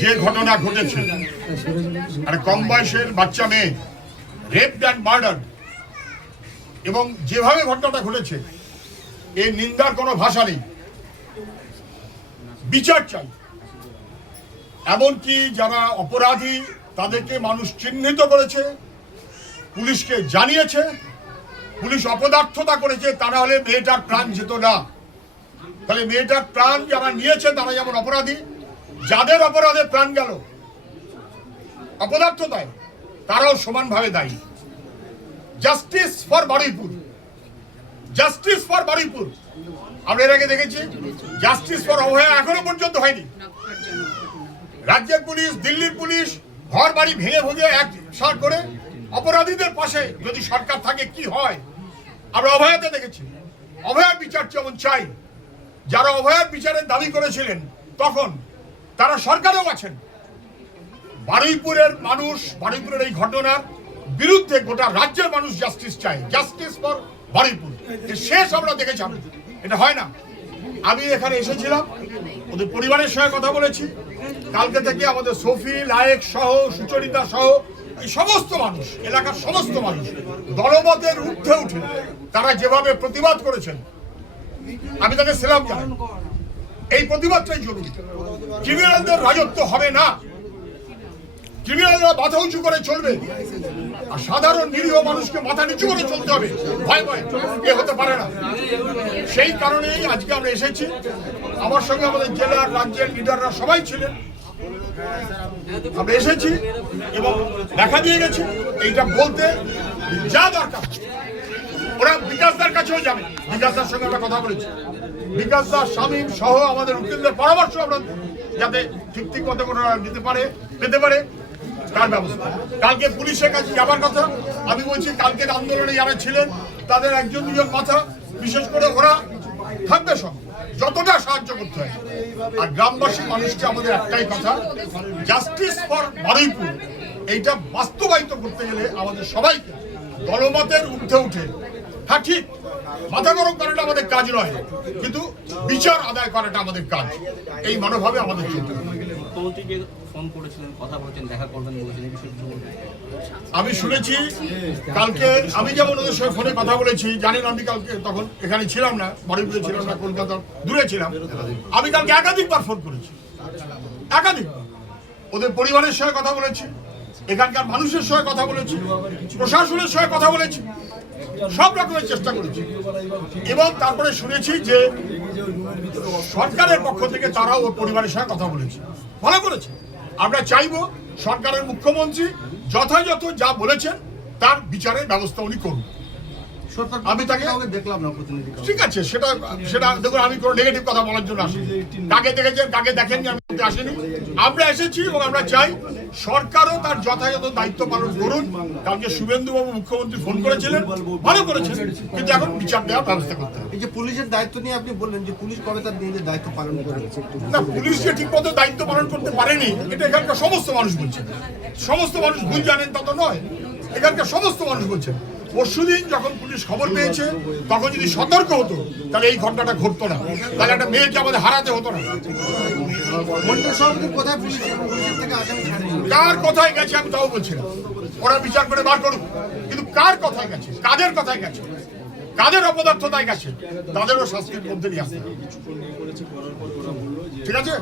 যে ঘটনা ঘটেছে, আর কম বয়সের বাচ্চা মেয়ে রেপড অ্যান্ড মার্ডার, এবং যেভাবে ঘটনাটা ঘটেছে এর নিন্দার কোনো ভাষা নেই। বিচার চাই। এমনকি যারা অপরাধী তাদেরকে মানুষ চিহ্নিত করেছে, পুলিশকে জানিয়েছে, পুলিশ অপদার্থতা করেছে, তা না হলে মেয়েটার প্রাণ যেত না। তাহলে মেয়েটার প্রাণ যারা নিয়েছে তারা যেমন অপরাধী, যাদের অপরাধে প্রাণ গেল অপদার্থতায়, তারাও সমানভাবে দায়ী। Justice for Baruipur, justice for Baruipur. আমরা এর আগে দেখেছি জাস্টিস ফর অভয়া এখনো পর্যন্ত হয়নি। রাজ্যের পুলিশ, দিল্লির পুলিশ ঘর বাড়ি ভেঙে ভেঙে একসাথ করে অপরাধীদের পাশে যদি সরকার থাকে কি হয় আমরা অভয়াতে দেখেছি। অভয়ার বিচার যেমন চাই, যারা অভয়ার বিচারের দাবি করেছিলেন তখন তারা সরকারেও আছেন। বারুইপুরের মানুষ, বারুইপুরের এই ঘটনার বিরুদ্ধে গোটা রাজ্যের মানুষ জাস্টিস চায়। জাস্টিস ফর বারুইপুর শেষ আমরা দেখেছিলাম, এটা হয় না। আমি এখানে এসেছিলাম, ওদের পরিবারের সঙ্গে কথা বলেছি। কালকে থেকে আমাদের সফি, লায়েক সহ, সুচরিতা সহ এই সমস্ত মানুষ, এলাকার সমস্ত মানুষ দলমতের ঊর্ধ্বে উঠে তারা যেভাবে প্রতিবাদ করেছেন আমি তাকে সেলাম জানাই। এই প্রতিবাদটাই জরুরি। ক্রিমিনালদের রাজত্ব হবে না, ক্রিমিনালরা মাথা উঁচু করে চলবে, আর সাধারণ নিরীহ মানুষকে মাথা নিচু করে চলতে হবে। ভয় ভয় এ হতে পারে না। সেই কারণেই আজকে আমরা এসেছি। আমার সঙ্গে আমাদের জেলার, রাজ্যের লিডাররা সবাই ছিলেন। আমরা এসেছি এবং দেখা দিয়ে গেছি এইটা বলতে যা দরকার ওরা বিকাশদার কাছেও যাবে। বিকাশদার সঙ্গে আমরা কথা বলেছি। বিকাশদার, শামীম সহ আমাদের উকিলদের পরামর্শ আমরা যাতে ঠিক মতো করে নিতে পারে, পেতে পারে তার ব্যবস্থা। কালকে পুলিশের কাছে যাবার কথা। আমি বলছি কালকের আন্দোলনে যারা ছিলেন তাদের একজন দুজন মাথা, বিশেষ করে ওরা থাকবে সঙ্গে, যতটা সাহায্য করতে হয়। আর গ্রামবাসী মানুষকে আমাদের একটাই কথা, জাস্টিস ফর বারুইপুর এইটা বাস্তবায়িত করতে গেলে আমাদের সবাইকে দলমতের ঊর্ধ্বে উঠে, হ্যাঁ ঠিক মাথা গরম করাটা আমাদের কাজ নয়, কিন্তু বিচার আদায় করাটা আমাদের কাজ। এই মনোভাবে আমাদের চলতে হবে। আমি শুনেছি কালকে, আমি যেমন ওদের সঙ্গে ফোনে কথা বলেছি, জানেন আমি কালকে তখন এখানে ছিলাম না, বারুইপুরে ছিলাম না, কলকাতা দূরে ছিলাম। আমি কালকে একাধিকবার ফোন করেছি, একাধিকবার ওদের পরিবারের সঙ্গে কথা বলেছি, এখানকার মানুষের সঙ্গে কথা বলেছি, প্রশাসনের সঙ্গে কথা বলেছি, সব রকমের চেষ্টা করেছি। এবং তারপরে শুনেছি যে সরকারের পক্ষ থেকে তারাও ওর পরিবারের সঙ্গে কথা বলেছে, ভালো করেছে। আমরা চাইবো সরকারের মুখ্যমন্ত্রী যথাযথ যা বলেছেন তার বিচারের ব্যবস্থা উনি করুন। আমি তাকে দেখলাম না, ঠিক আছে, সেটা দেখুন, আমি কোনো নেগেটিভ কথা বলার জন্য আসি। কাকে দেখেছেন কাকে দেখেননি আমি আসিনি। আমরা এসেছি এবং আমরা চাই সরকারও তার যথাযথ দায়িত্ব পালন করুন। কালকে শুভেন্দুবাবু মুখ্যমন্ত্রী ফোন করেছিলেন, ভালো করেছেন, কিন্তু এখন বিচার দেওয়ার ব্যবস্থা করতে হবে। এই যে পুলিশের দায়িত্ব নিয়ে আপনি বললেন যে পুলিশ কবে তার নিজের দায়িত্ব পালন করেছে, না পুলিশ যে ঠিক মতো দায়িত্ব পালন করতে পারেনি এটা এখানকার সমস্ত মানুষ বলছেন। সমস্ত মানুষ ভুল জানেন তা তো নয়, এখানকার সমস্ত মানুষ বলছেন। পরশুদিন যখন পুলিশ খবর পেয়েছে তখন যদি সতর্ক হতো তাহলে এই ঘটনাটা ঘটতো না, তাহলে একটা মেয়েকে আমাদের হারাতে হতো না। কার কথায় গেছে আমি তাও বলছি না, ওরা বিচার করে বার করুক, কিন্তু কার কথায় গেছে, কাদের কথায় গেছে, কাদের অপদার্থতায় গেছে তাদেরও শাস্তির মধ্যে নিয়ে আসতে হবে। ঠিক আছে।